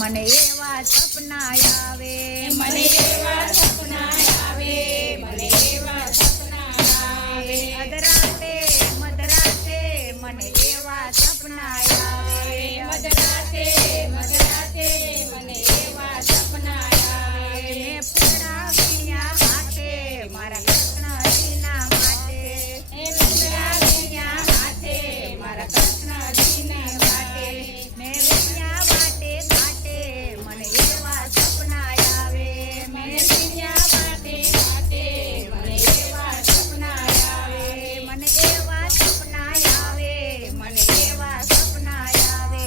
મને એવા સપના આવે, મને એવા સપના આવે, મને એવા સપના આવે. અધરાતે મધરાતે મને એવા સપના આવે, મધરાતે મધરાતે મને એવા સપના આવે. મેં પૂરા વીણ્યા હાથે મારા કૃષ્ણજીના માટે, એ પૂરા વીણ્યા હાથે મારા કૃષ્ણજીને માટે. મેં વીણ્યા વાટે ઘાટે મને એવા સપના આવે, મને વીણ્યા વાટે ઘાટે મને એવા સપના આવે. મને એવા સપના આવે, મને એવા સપના આવે.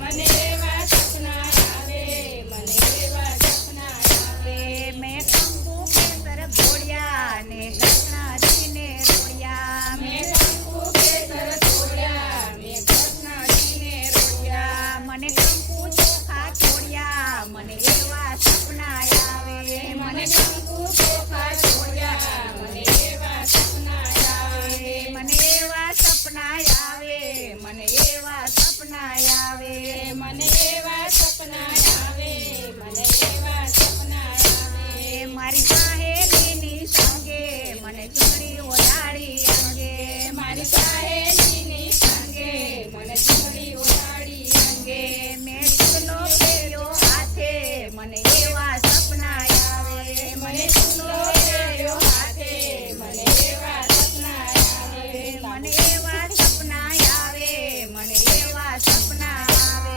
મને એવા સપના આવે, મને એવા સપના આવે. મેં કંકુ કેસર ઘોડ્યા ને કૃષ્ણજીને રોડ્યા, મેં કંકુ કેસર તોડ્યા, મેં કૃષ્ણજીને રોડ્યા. મને કંકુ ચોખા છોડ્યા મને એવા સપના આવે, મને કંકુ ચોખા તોડ્યા, મને એવા સપના આવે. મને એવા સપના આવે, મને એવા સપના આવે. મને એવા સપના આવે, મને એવા સપના આવે. મારી સહેલીની સંગે મને ચૂંટણી ઓઢાડી અંગે, મારી સહેલીની સંગે મને ચૂંટણી ઓઢાડી અંગે. મેં ચૂલો ફેર્યો હાથે મને એવા સપના આવે, મને ચૂલો ફેર્યો હાથે, મને એવા સપના આવે. મને એવા સપના આવે, મને એવા સપના આવે.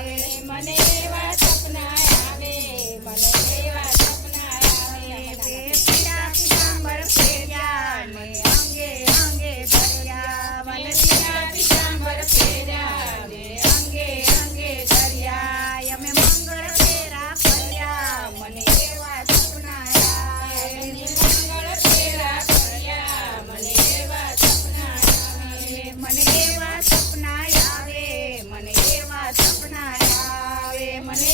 મને એવા સપના આવે, મને એવા સપના આવે. બે પીળા પીતાંબર ફેર્યા ને અંગે અંગે ભર્યા, મને પીળા પીતાંબર ફેર્યા ને અંગે અંગે ધર્યા. અમે મંગળ ફેરા કર્યા મને એવા સપના આવે, મંગળ ફેરા કર્યા, મને એવા સપના આવે. મને એવા સપના આવે, મને એવા સપના આવે. મને